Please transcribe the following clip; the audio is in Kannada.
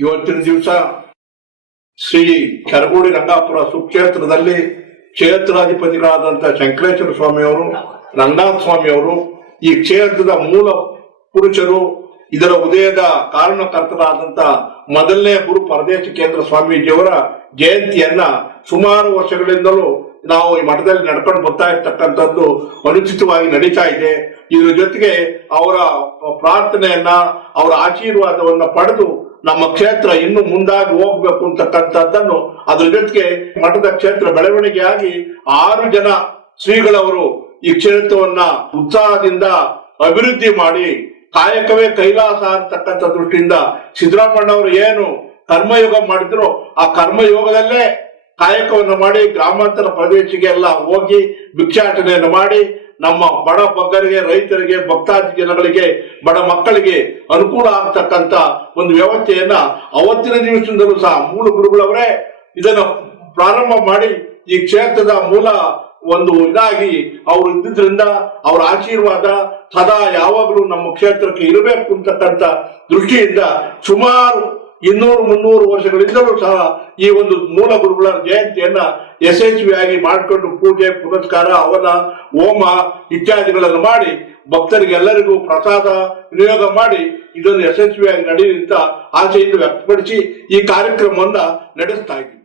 ಇವತ್ತಿನ ದಿವಸ ಶ್ರೀ ಕೆರಗೋಡಿ ರಂಗಾಪುರ ಸುಕ್ಷೇತ್ರದಲ್ಲಿ ಕ್ಷೇತ್ರಾಧಿಪತಿಗಳಾದಂತಹ ಶಂಕರೇಶ್ವರ ಸ್ವಾಮಿಯವರು, ರಂಗನಾಥ ಸ್ವಾಮಿಯವರು ಈ ಕ್ಷೇತ್ರದ ಮೂಲ ಪುರುಷರು, ಇದರ ಉದಯದ ಕಾರಣಕರ್ತರಾದಂತ ಮೊದಲನೇ ಗುರು ಪರದೇಶ ಕೇಂದ್ರ ಸ್ವಾಮೀಜಿಯವರ ಜಯಂತಿಯನ್ನ ಸುಮಾರು ವರ್ಷಗಳಿಂದಲೂ ನಾವು ಈ ಮಠದಲ್ಲಿ ನಡ್ಕೊಂಡು ಬರ್ತಾ ಇರ್ತಕ್ಕಂಥದ್ದು ಅನುಚಿತವಾಗಿ ನಡೀತಾ ಇದೆ. ಇದ್ರ ಜೊತೆಗೆ ಅವರ ಪ್ರಾರ್ಥನೆಯನ್ನ, ಅವರ ಆಶೀರ್ವಾದವನ್ನ ಪಡೆದು ನಮ್ಮ ಕ್ಷೇತ್ರ ಇನ್ನು ಮುಂದಾಗಿ ಹೋಗ್ಬೇಕು ಅಂತಕ್ಕಂಥದ್ದನ್ನು, ಅದ್ರ ಜೊತೆಗೆ ಮಠದ ಕ್ಷೇತ್ರ ಬೆಳವಣಿಗೆಯಾಗಿ 6 ಜನ ಶ್ರೀಗಳವರು ಈ ಕ್ಷೇತ್ರವನ್ನ ಉತ್ಸಾಹದಿಂದ ಅಭಿವೃದ್ಧಿ ಮಾಡಿ ಕಾಯಕವೇ ಕೈಲಾಸ ಅಂತಕ್ಕಂಥ ದೃಷ್ಟಿಯಿಂದ ಸಿದ್ದರಾಮಣ್ಣವರು ಏನು ಕರ್ಮಯೋಗ ಮಾಡಿದ್ರು ಆ ಕರ್ಮಯೋಗದಲ್ಲೇ ಕಾಯಕವನ್ನು ಮಾಡಿ ಗ್ರಾಮಾಂತರ ಪ್ರದೇಶಕ್ಕೆಲ್ಲ ಹೋಗಿ ಭಿಕ್ಷಾಟನೆಯನ್ನು ಮಾಡಿ ನಮ್ಮ ಬಡ ಬಗ್ಗರಿಗೆ, ರೈತರಿಗೆ, ಭಕ್ತಾದಿ ಜನಗಳಿಗೆ, ಬಡ ಮಕ್ಕಳಿಗೆ ಅನುಕೂಲ ಆಗ್ತಕ್ಕಂತ ಒಂದು ವ್ಯವಸ್ಥೆಯನ್ನ ಅವತ್ತಿನ ದಿವಸದಿಂದಲೂ ಸಹ ಮೂಲ ಗುರುಗಳವರೇ ಇದನ್ನ ಪ್ರಾರಂಭ ಮಾಡಿ ಈ ಕ್ಷೇತ್ರದ ಮೂಲ ಒಂದು ಇದಾಗಿ ಅವರು ಇದ್ದಿದ್ರಿಂದ ಅವರ ಆಶೀರ್ವಾದ ಸದಾ ಯಾವಾಗಲೂ ನಮ್ಮ ಕ್ಷೇತ್ರಕ್ಕೆ ಇರಬೇಕು ಅಂತಕ್ಕಂಥ ದೃಷ್ಟಿಯಿಂದ ಸುಮಾರು 200-300 ವರ್ಷಗಳಿಂದಲೂ ಸಹ ಈ ಒಂದು ಮೂಲ ಗುರುಗಳ ಜಯಂತಿಯನ್ನ ಯಶಸ್ವಿಯಾಗಿ ಮಾಡಿಕೊಂಡು ಪೂಜೆ ಪುನಸ್ಕಾರ, ಹವನ, ಹೋಮ ಇತ್ಯಾದಿಗಳನ್ನು ಮಾಡಿ ಭಕ್ತರಿಗೆಲ್ಲರಿಗೂ ಪ್ರಸಾದ ವಿನಿಯೋಗ ಮಾಡಿ ಇದನ್ನು ಯಶಸ್ವಿಯಾಗಿ ನಡೆಯುವಂತ ಆಸೆಯನ್ನು ವ್ಯಕ್ತಪಡಿಸಿ ಈ ಕಾರ್ಯಕ್ರಮವನ್ನ ನಡೆಸ್ತಾ ಇದ್ದೀವಿ.